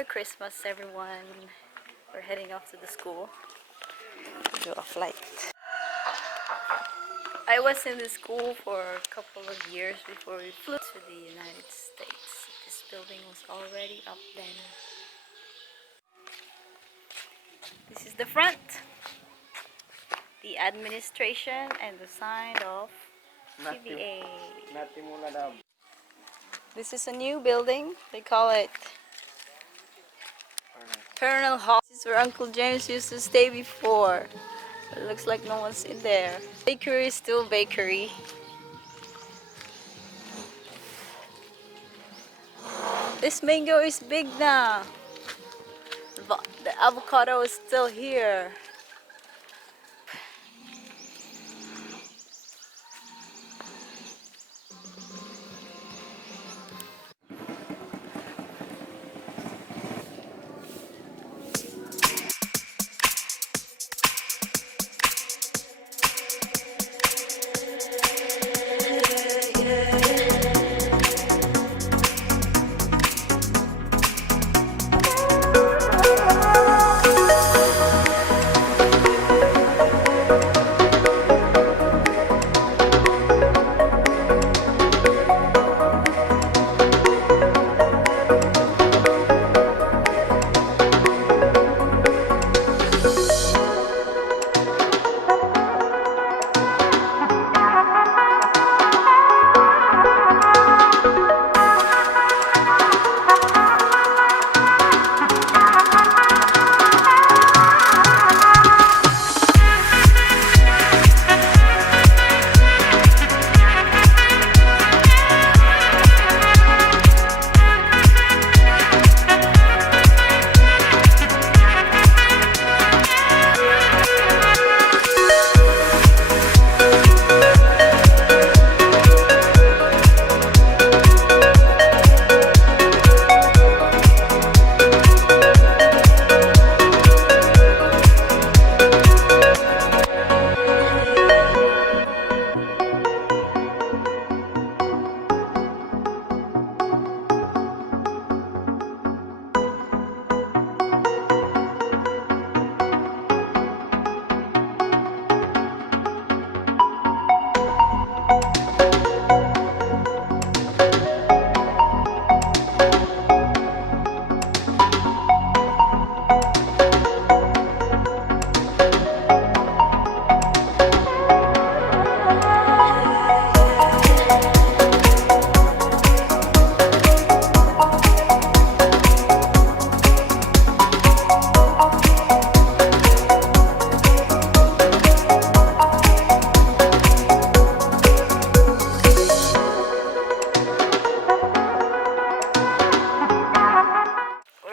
Merry Christmas, everyone. We're heading off to the school to do a flight. I was in the school for a couple of years before we flew to the United States. This building was already up then. This is the front, the administration, and the sign of TVA. This is a new building. They call it Colonel Hall. This is where Uncle James used to stay before. It looks like no one's in there. Bakery is still bakery. This mango is big now. The avocado is still here.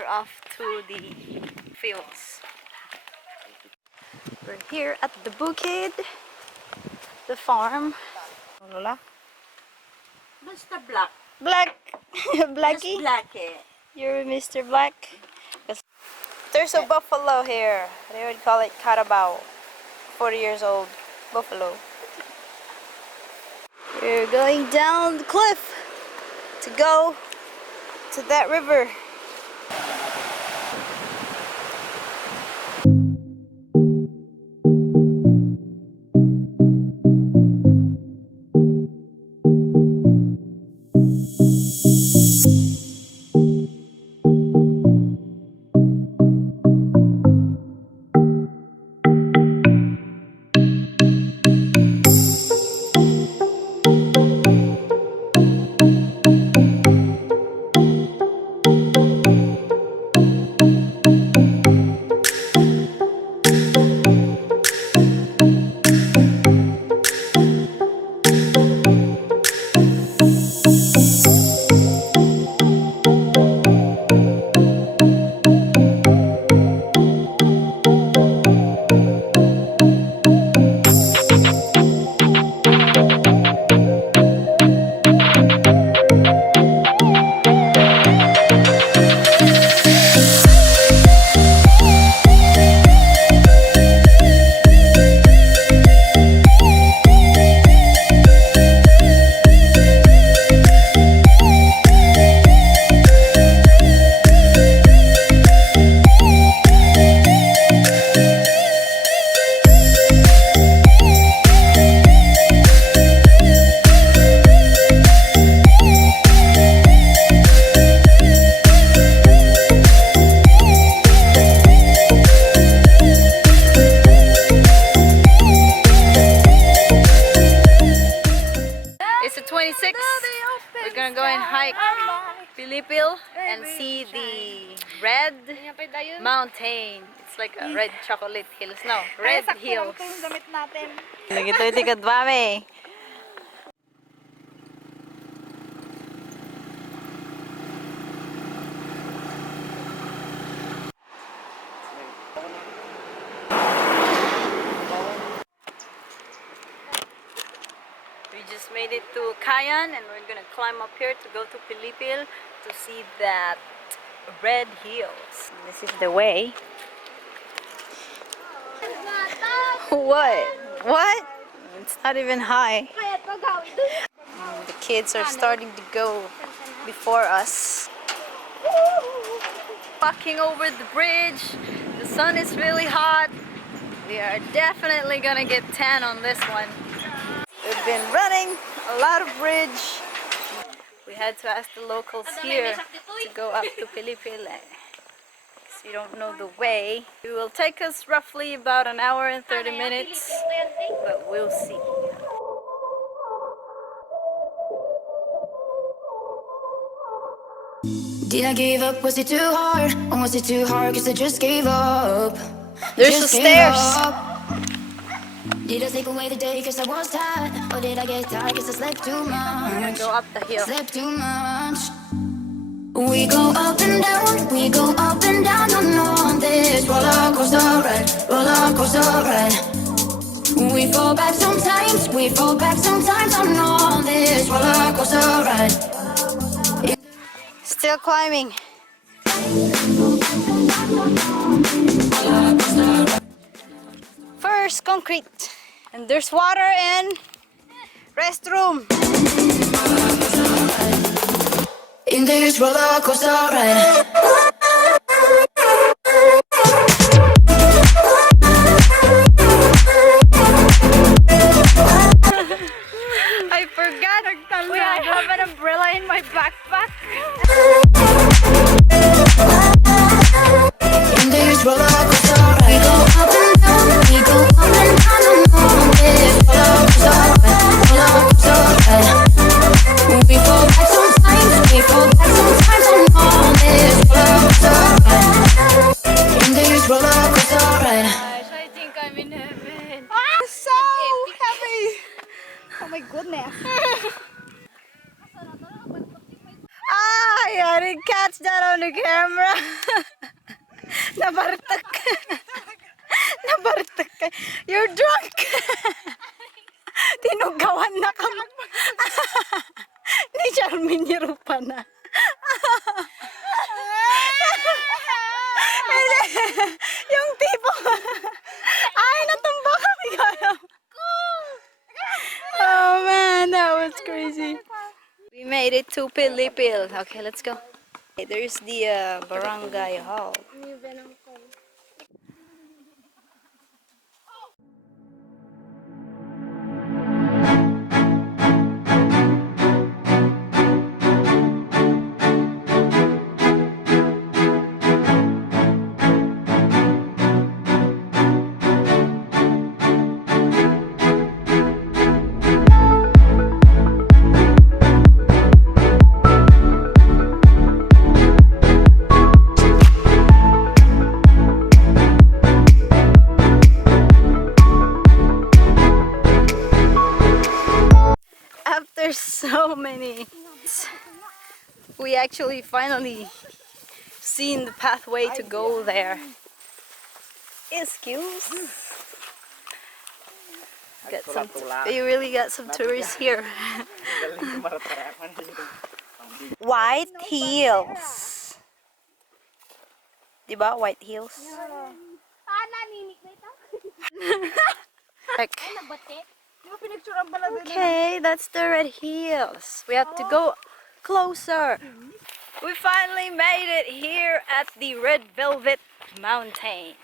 Off to the fields. We're here at the Bukid, the farm. Lola? Mr. Black. Black. Blackie? Just black eh. You're Mr. Black? There's a buffalo here. They would call it Carabao. 40 years old buffalo. We're going down the cliff to go to that river. Pilipil and see the red mountain. It's like a red chocolate hills. No, red hills. Lagi ito itikad mami. We just made it to Cayus and we're gonna climb up here to go to Pilipil to see that red hills. This is the way. What? What? It's not even high. The kids are starting to go before us. Walking over the bridge. The sun is really hot. We are definitely gonna get tan on this one. We've been running a lot of bridge. We had to ask the locals here to go up to Pilipil because you don't know the way. It will take us roughly about an hour and 30 minutes, but we'll see. Did I give up? Was it too hard? Or was it too hard cause I just gave up? There's the stairs. Did I take away the day cause I was tired? Or did I get tired cause I slept too much? Go up the hill. Slept too much. We go up and down, we go up and down on this roller coaster ride, roller coaster ride. We fall back sometimes, we fall back sometimes on this roller coaster ride. Still climbing. First concrete, and there's water and restroom. In this roller coaster ride. I forgot. Wait, I have an umbrella in my backpack. In this roller coaster ride. We go up and down, we go up and down on this roller coaster ride, roller coaster ride. We fall back sometimes, we fall back sometimes on this roller coaster ride. In this roller coaster ride. Gosh, I think I'm in heaven. So heavy. Oh my goodness. I didn't catch that on the camera. Nabartak ka. Nabartak ka. You're drunk. Tinugawan na ka. Ni Charmin nirupa na. Yung tipo. Ay, natumba kami kayo. Oh man, that was crazy. We made it to Pilipil. Okay, let's go. Okay, there's the barangay hall. After so many, we actually finally seen the pathway to go there. Excuse. Got some. You really got some tourists here. White heels. Diba? White heels. Okay, that's the red heels. We have to go closer. We finally made it here at the Red Velvet Mountain.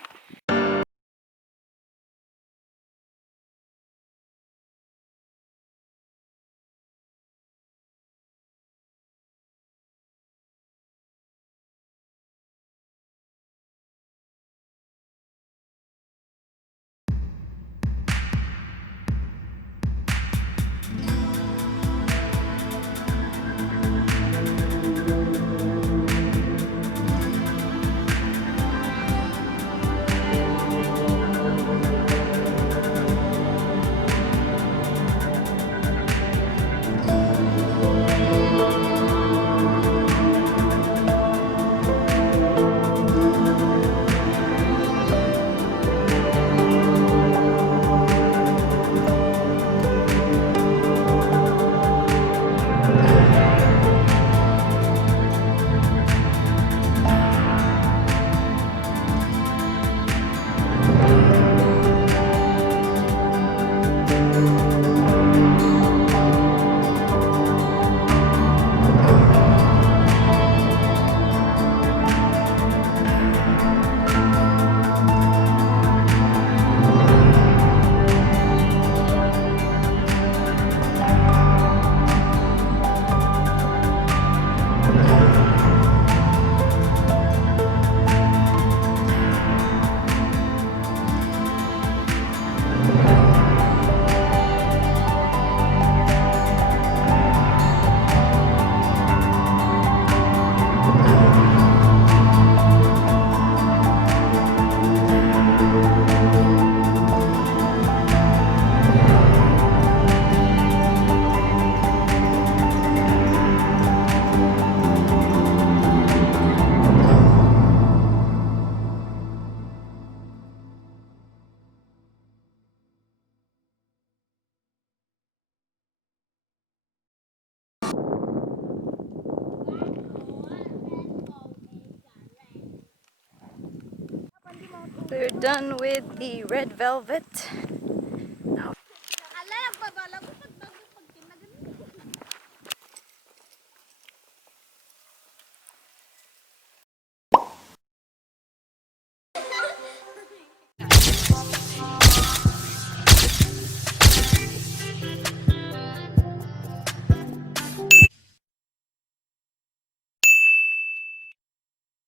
We're done with the red velvet.